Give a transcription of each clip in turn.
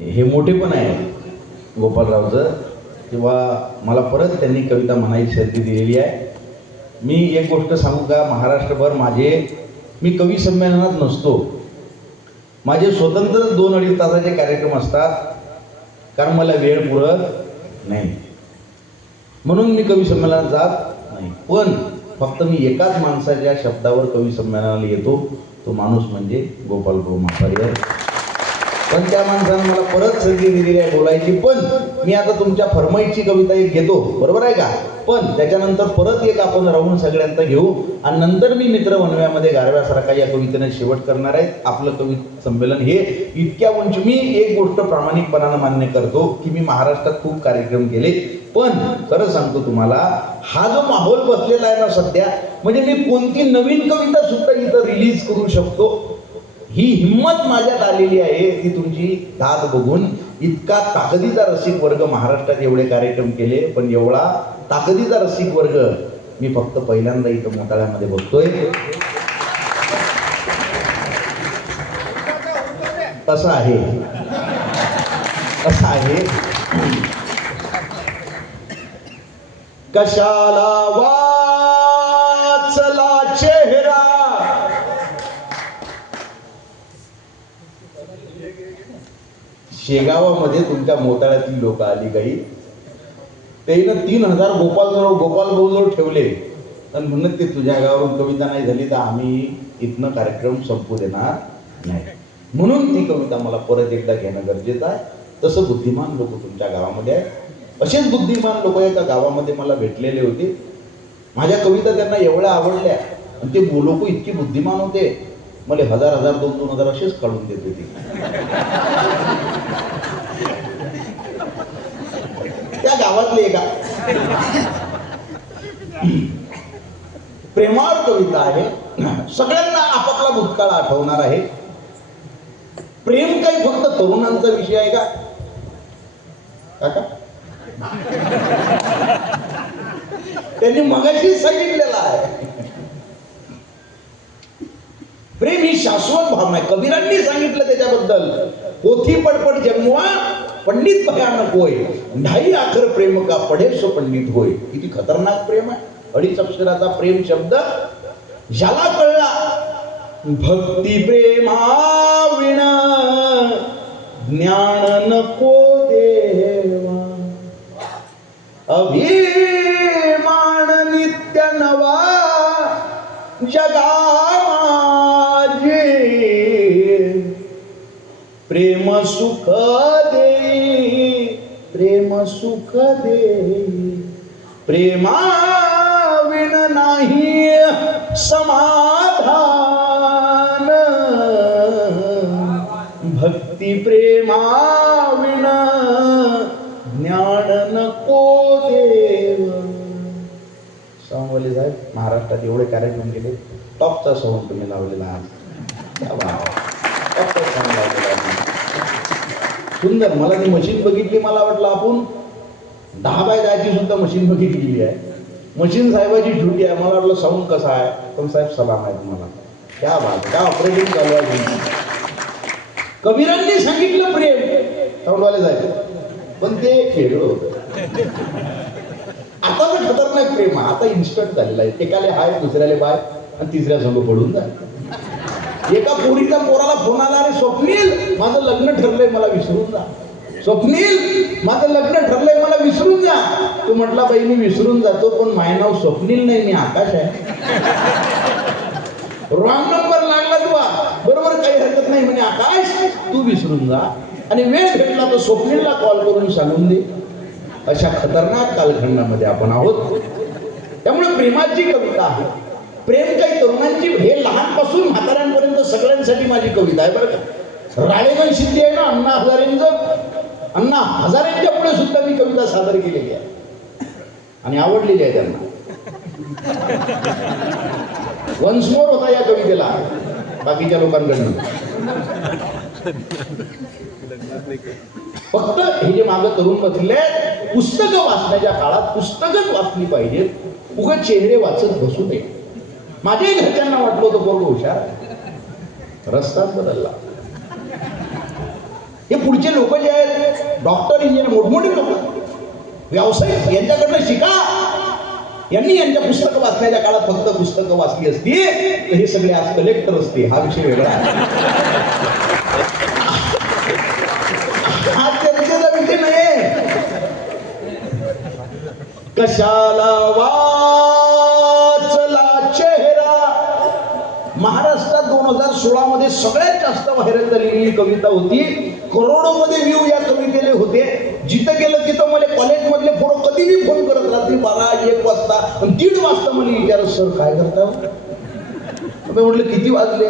हे मोठे पण आहे गोपालरावचं. किंवा मला परत त्यांनी कविता म्हणायची संधी दिलेली आहे. मी एक गोष्ट सांगू का? महाराष्ट्रभर माझे मी कवी संमेलनात नसतो. माझे स्वतंत्र दोन अडीच तासाचे कार्यक्रम असतात. कारण मला वेळ पुरत नाही. म्हणून मी कवी संमेलनात जात नाही. पण फक्त मी एकाच माणसाच्या शब्दावर कवी संमेलनाला येतो. तो माणूस म्हणजे गोपाल गो पण त्या माणसानं मला परत संधी दिलेली आहे बोलायची. पण मी आता तुमच्या फरमाईची कविता एक घेतो. बरोबर आहे का? पण त्याच्यानंतर परत एक आपण राहून सगळ्यांचा घेऊ. आणि नंतर मी मित्र वनव्यामध्ये गारव्यासारखा या कवितेने शेवट करणार आहे. आपलं कवी संमेलन हे इतक्या उंच मी एक गोष्ट प्रामाणिकपणानं मान्य करतो की मी महाराष्ट्रात खूप कार्यक्रम केले. पण खरं सांगतो तुम्हाला हा जो माहोल बसलेला आहे ना सध्या म्हणजे मी कोणती नवीन कविता सुद्धा इथं रिलीज करू शकतो? ही हिंमत माझ्यात आलेली आहे ती तुमची दाद बघून. इतका ताकदीचा रसिक वर्ग महाराष्ट्रात एवढे कार्यक्रम केले पण एवढा ताकदीचा रसिक वर्ग मी फक्त पहिल्यांदा इथं मोताळ्यामध्ये बघतोय. तसं आहे. कसं आहे. कशाला वा शेगावामध्ये तुमच्या मोताळ्यातील लोक आली काही त्यानं तीन हजार गोपालजवळ गोपाल भाऊजवळ ठेवले. आणि म्हणत ते तुझ्या गावावरून कविता नाही झाली तर आम्ही इथनं कार्यक्रम संपू देणार नाही. म्हणून ती कविता मला परत एकदा घेणं गरजेचं आहे. तसं बुद्धिमान लोक तुमच्या गावामध्ये आहेत. असेच बुद्धिमान लोक एका गावामध्ये मला भेटलेले होते. माझ्या कविता त्यांना एवढ्या आवडल्या. आणि ते लोक इतके बुद्धिमान होते. मला हजार हजार दोन दोन हजार असेच काढून देत होते त्या गावातले का? प्रेमाळ कविता आहे. सगळ्यांना आपापला भूतकाळ आठवणार आहे. प्रेम काही फक्त तरुणांचा विषय आहे का? काका त्यांनी मगाशी सांगितलेला आहे. प्रेम ही शाश्वत भावना आहे. कबीरांनी सांगितलं त्याच्याबद्दल. पोथी पटपट जन्मवा पंडित भयानक होय ढाई आखर प्रेम का पढेसो पंडित होय. किती खतरनाक प्रेम आहे. अडीच अक्षराचा प्रेम शब्द. ज्याला कळला भक्ती प्रेमाविण ज्ञान नको देवा. अभिमान नित्य नवा जगा माझे. प्रेम सुख सुख दे प्रेमा विण नाही समाधान. भक्ती प्रेमा विण ज्ञान नको देव. सांगवले साहेब महाराष्ट्रात एवढे कार्यक्रम केले टॉपचा साऊंड तुम्ही लावलेला आहात क्या बात आहे. टॉपचा sound लावलेला आहे. सुंदर. मला ती मशीन बघितली मला वाटलं आपण दहा बाय दहाची सुद्धा मशीन बघितलेली आहे. मशीन साहेबाची ड्युटी आहे. मला वाटलं साऊंड कसा आहे? पण साहेब सलाम आहे तुम्हाला. क्या बात आहे. काय ऑपरेटिंग चालू आहे कबीरांनी सांगितलं प्रेम. साऊंडवाले साहेब पण ते वेगळं होतं. आता तर खतरनाक प्रेम आता इन्स्टंट झालेला आहे. एकाले हाय दुसऱ्याले बाय आणि तिसऱ्या संघ पडून जाय एका पोरीचा पोराला फोन आला अरे स्वप्नील माझं लग्न ठरलंय मला विसरून जा. स्वप्नील माझं लग्न ठरलंय मला विसरून जा. तू म्हटला बाई मी विसरून जातो पण माय नाव स्वप्नील नाही मी आकाश आहे. रॉंग नंबर लागला तुला. बरोबर काही हरकत नाही. म्हणे आकाश तू विसरून जा. आणि वेळ भेटला तर स्वप्नीलला कॉल करून सांगून दे. अशा खतरनाक कालखंडामध्ये आपण आहोत. त्यामुळे प्रेमाची कविता आहे. प्रेम काही तरुणांची हे लहानपासून म्हाताऱ्यांपर्यंत सगळ्यांसाठी माझी कविता आहे बरं का? राळेगण शिंदे आहे ना अण्णा हजारेंचं अण्णा हजारेंच्या पुढे सुद्धा मी कविता सादर केलेली आहे. आणि आवडलेली आहे त्यांना. वन्स मोर होता या कवितेला. बाकीच्या लोकांकडनं. फक्त हे जे मागं तरुण बसले पुस्तकं वाचण्याच्या काळात पुस्तकच वाचली पाहिजेत. उगा चेहरे वाचत बसू नये. माझ्याही घरच्यांना वाटलं होतं बरोबर हुशार. रस्ताच बदलला. हे पुढचे लोक जे आहेत डॉक्टर इंजिनियर मोठमोठे लोक. व्यावसायिक यांच्याकडनं शिका. यांनी यांच्या पुस्तकं वाचण्याच्या काळात फक्त पुस्तकं वाचली असती तर हे सगळे आज कलेक्टर असते. हा विषय वेगळा आहे. हा चर्चेचा विषय नाही कशाला वा मध्ये सगळ्यात जास्त व्हायरल झालेली कविता होती. करोडो मध्ये व्ह्यू या कवितेले होते. जिथं गेलं तिथं मला कॉलेजमधले पोरं कधी बी फोन करत रात्री बारा एक वाजता. आणि दीड वाजता मला विचारत सर काय करता हो? मी म्हटलं किती वाजले?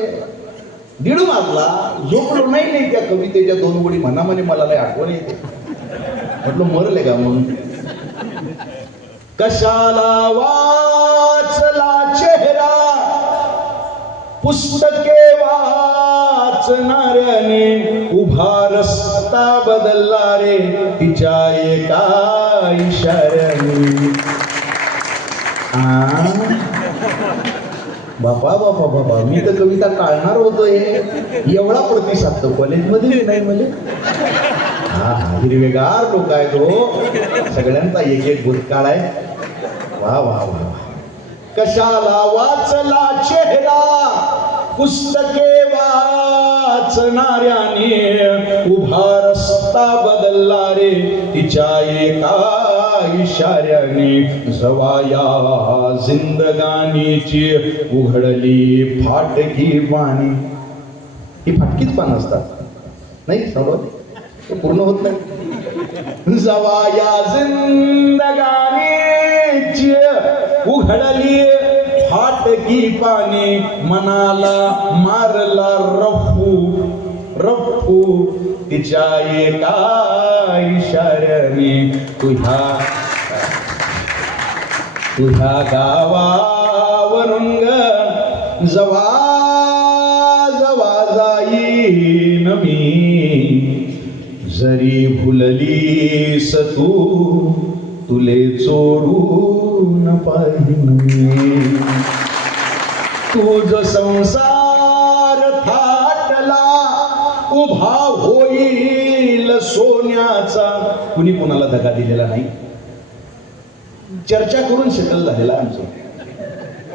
दीड वाजला. झोपलो नाही नाही त्या कवितेच्या दोन गोडी म्हणा म्हणे मला लय आठवण येते. म्हटलं मरले का म्हणून कशाला वाचला चेहरा? पुस्तके वाचणाऱ्याने उभा रस्ता बदलला रे तिच्या एका इशाऱ्याने बापा बाबा बाबा बाबा मी तर कविता काढणार होतो हे एवढा प्रतिसाद तर कॉलेजमध्ये नाही म्हणजे हा हा हिरवेगार लोक आहे तो हो. सगळ्यांचा एक एक भूतकाळ आहे. वा वा वा वा. कशाला वाचला चेहरा? पुस्तके वाचणाऱ्याने उभा रस्ता बदलला रे. तिच्या एका इशाऱ्याने जवाया जिंदगानीची उघडली फाटकी पाणी. ही फाटकीच पान असतात. नाही समज पूर्ण होत नाही. जवाया जिंदगानीची उघडली फाटकी पाणी मनाला मारला रफू रफू तिच्या एका इशाऱ्याने तुझ्या तुझ्या गावावरून ग जवा जवा जाईन मी. जरी भुललीस तू तुले चोरून पाहिन मी. तुझ संसार थाटला उभा होईल सोन्याचा. कुणी कुणाला धक्का दिलेला नाही? चर्चा करून सेटल झालेला आमचं.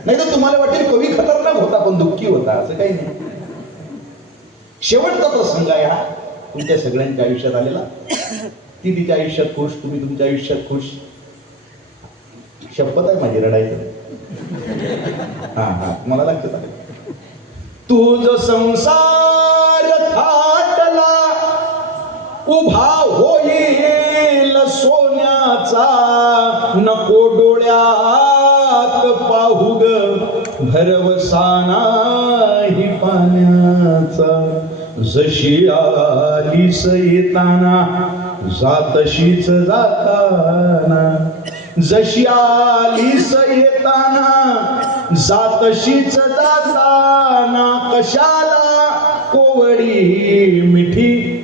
नाही तर तुम्हाला वाटेल कवी खतरनाक होता पण दुःखी होता असं काही नाही. शेवटचा प्रसंग आहे हा. तुमच्या सगळ्यांच्या आयुष्यात आलेला. ती तिच्या आयुष्यात खुश तुम्ही तुमच्या आयुष्यात खुश. शपथ आहे माझी रडायचं. हा हा. मला लक्षात आलं. तुझ संसार थाटला उभा होईल सोन्याचा नको डोळ्यात पाहू ग भरवसा नाही पाण्याचा. जशी आलीस येताना जातशीच जाताना जशी आलीस येताना जातशीच जाताना कशाला कोवडी मिठी?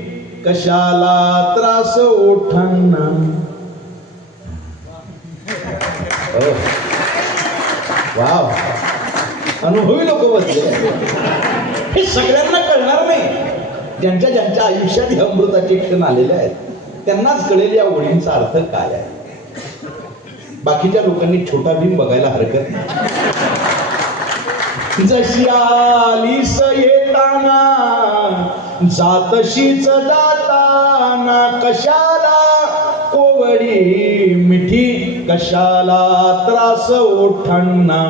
कशाला त्रास ओठांना? हो. वाव. अनुभवी लोक बसले. हे सगळ्यांना कळणार नाही. ज्यांच्या ज्यांच्या आयुष्यात हे अमृताचे क्षण आलेले आहेत त्यांनाच कळेल या ओळींचा अर्थ काय आहे. बाकीच्या लोकांनी छोटा भीम बघायला हरकत नाही. जशी आलीस येताना जातशीच जाताना कशाला कोवडी मिठी कशाला त्रास ओठांना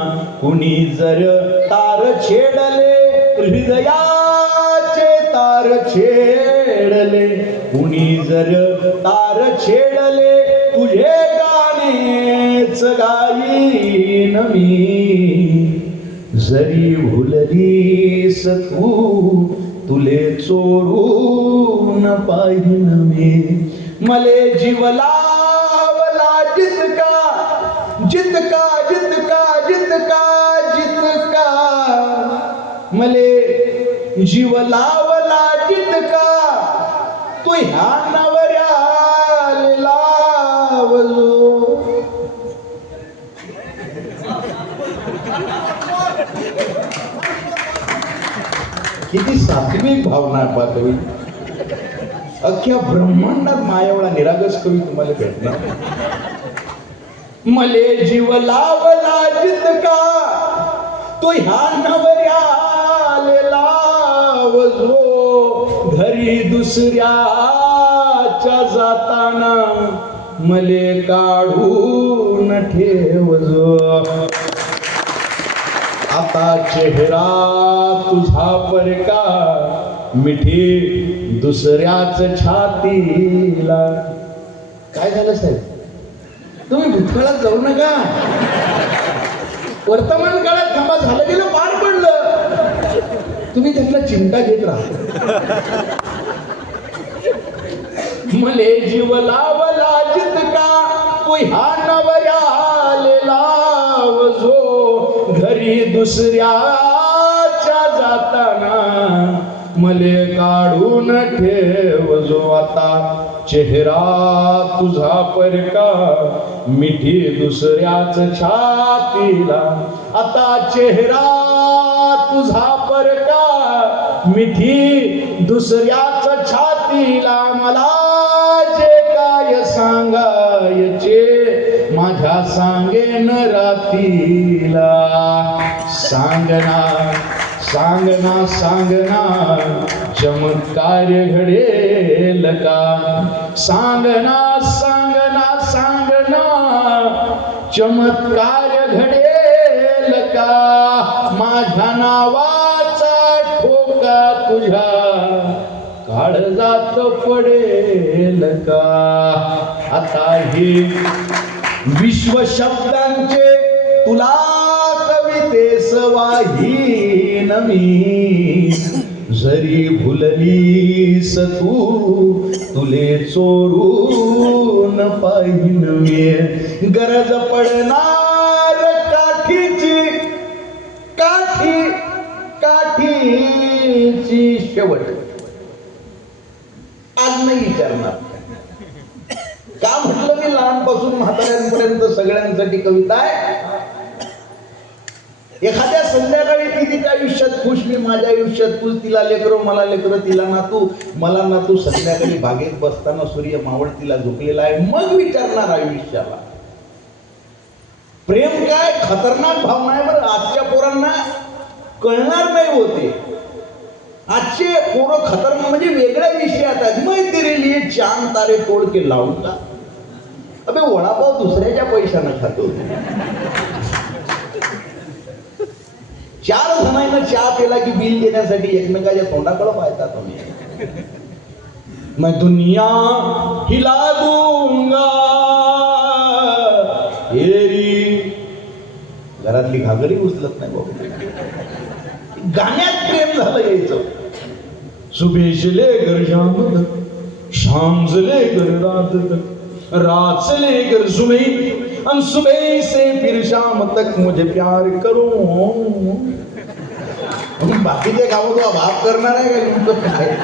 कुणी जर तार छेडले हृदयाचे तार छेडले कुणी जर तार छेडले तुझे गाणेच गाईन मी. जरी भुललीस तू तुले चोरून पाहिन मी. मले जीव जितका जितका जितका जितका जितका. मले जीव लावला जितका तू ह्या किती सात्विक भावना आहे कवी अख्ख्या ब्रह्मांडात मायावळा निरागस कवी तुम्हाला भेटणार. मले जीव लावला जितका तो ह्या नवऱ्याले लावजो. घरी दुसऱ्याच्या जाताना मले काढून ठेवजो. आता चेहरा तुझा परका मिठी दुसऱ्याच छातीला? काय झालं साहेब? तुम्ही भूतकाळात जाऊ नका. वर्तमान काळात थांबा झालं गेलं पार पडलं. तुम्ही त्यातला चिंता घेत राहा. मले जीव लावला जितका कोई ह्या दुसऱ्याच्या जाताना मले काढून ठेव जो आता. चेहरा तुझा परका मिठी दुसऱ्याच छातीला. आता चेहरा तुझा परका मिठी दुसऱ्याच छातीला. मला जे काय सांगायचे माझ्या सांगेन रातीला. सांगना सांगना सांगना चमत्कार घडेल का सांगना सांगना सांगना चमत्कार घडेल का माझ्या नावाचा ठोका तुझ्या काळजात पडेल का आता हे विश्व शब्दांचे तुला वाहीन मी जरी भुललीस तू तुले चोरून पाहिन मी. गरज पडणार काठीची काठी काठीची शेवट. आज नाही विचारणार. का म्हटलं मी लहानपासून म्हाताऱ्यांपर्यंत सगळ्यांसाठी कविता आहे? एखाद्या संध्याकाळी ती तिच्या आयुष्यात खुश मी माझ्या आयुष्यात खुश तिला लेकरो मला लेकरो तिला नातू मला नातू संध्याकाळी बागेत बसताना सूर्य मावळ तिला झोपलेला आहे. मग विचारणार आयुष्याला. प्रेम काय? खतरनाक भावना आहे बरं. आजच्या पोरांना कळणार नाही होते. आजचे पोरं खतरनाक म्हणजे वेगळ्या विषयात आहेत. मैं तेरे लिए चांद तारे तोड के का अबे वडापाव दुसऱ्याच्या पैशानं खातो. चार जणांना चहा पिला की बिल देण्यासाठी एकमेकाच्या तोंडाकडे पाहता तुम्ही मैं दुनिया हिला दूंगा एरी घरातली घागरी उचलत नाही बाबा गाण्यात प्रेम झालं यायचं सुबेशले घर शाम तक शाम से कर रात तक रात से हम सुबह अन से फिर शाम तक मुझे प्यार करो। मग बाकीच्या गावात भाग करणार आहे का तुमचं काय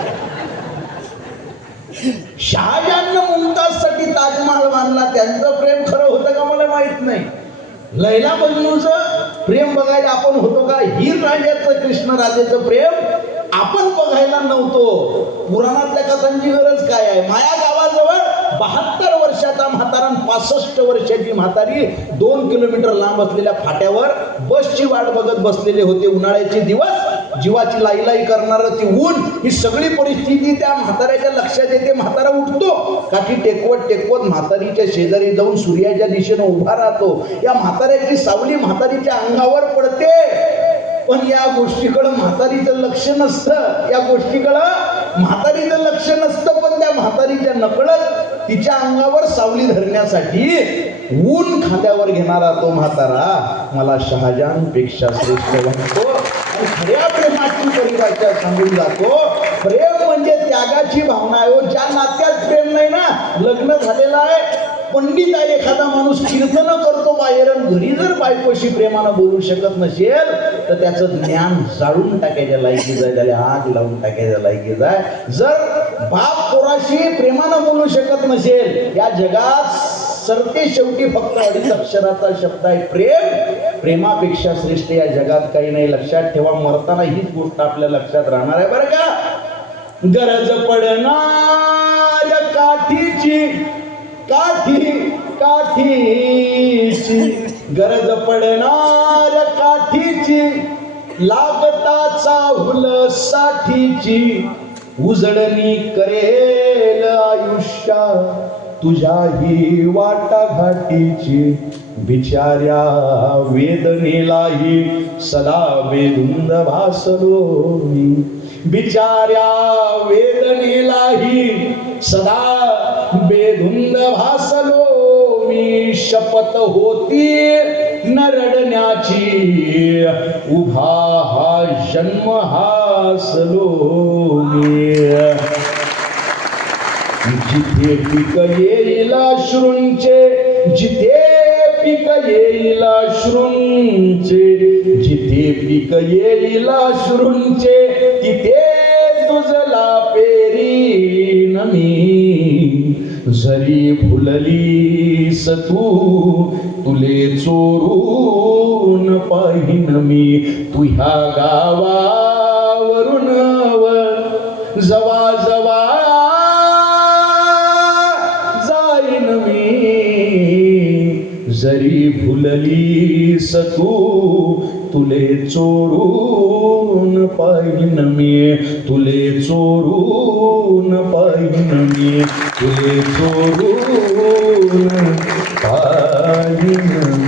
शहाजहाननं मुमताजसाठी ताजमहाल बांधला त्यांचं प्रेम खरं होतं का मला माहीत नाही. लैला मजनूचं प्रेम बघायला आपण होतो का? हीर राजाचं कृष्ण राजाचं प्रेम आपण बघायला नव्हतो. पुराणातल्या कथांची गरज काय आहे? माया गावाजवळ बहात्तर वर्षाचा म्हातारा पासष्ट वर्षाची म्हातारी दोन किलोमीटर लांब असलेल्या फाट्यावर बसची वाट बघत बसलेले होते. उन्हाळ्याचे दिवस जीवाची लाईलाई करणार ती ऊन ही सगळी परिस्थिती त्या म्हाताऱ्याच्या लक्षात येते. म्हातारा उठतो काठी टेकवत टेकवत म्हातारीच्या शेजारी जाऊन सूर्याच्या दिशेनं उभा राहतो. या म्हाताऱ्याची सावली म्हातारीच्या अंगावर पडते. पण या गोष्टीकडं म्हातारीचं लक्ष नसतं. या गोष्टीकडं म्हातारीचं लक्ष नसतं पण त्या म्हातारीच्या नकळत तिच्या अंगावर सावली धरण्यासाठी ऊन खांद्यावर घेणारा तो म्हातारा मला शहाजानपेक्षा श्रेष्ठ वाटतो. आणि खऱ्या प्रेमाची परिभाषा सांगून जातो. प्रेम म्हणजे त्यागाची भावना आहे हो. ज्या नात्यात प्रेम नाही ना लग्न झालेलं आहे. पंडित आहे एखादा माणूस कीर्तन करतो बाहेर घरी जर बायकोशी प्रेमानं बोलू शकत नसेल तर त्याचं ज्ञान जाळून टाकायच्या लायकीच आहे त्याला आग लावून टाकायच्या लायकीच आहे जर बाप पोराशी प्रेमानं बोलू शकत नसेल. या जगात सरते शेवटी फक्त अडीच अक्षराचा शब्द आहे. प्रेम प्रेमापेक्षा श्रेष्ठ या जगात काही नाही. लक्षात ठेवा मरताना हीच गोष्ट आपल्या लक्षात राहणार आहे बरं का? गरज पडणार काठीची काठी काठीची गरज पडणार काठीची लागता चाहुल साठीची उजळणी करेल आयुष्या. तुझ्या ही वाटाघाटीची बिचाऱ्या वेदनेलाही सदा बेधुंद भासलो मी. बिचाऱ्या वेदनेलाही सदा बेधुंद भासलो मी. शपथ होती नरडण्याची. उभा हा जन्म हासलो मी जिथे पिक येईल श्रुंचे जिथे पिक येईल श्रुंचे जिथे पिक येईल श्रुंचे तिथे तुझला पेरी नमी जरी फुलली सतू तुले चोरून पाहिन मी. तुह्या गावा व जवा जवा जाईन मी. जरी फुललीस तू तुले चोरून पाहिन मी. तुले चोरून पाहिन मी. तुले चोरून पाहिन मी.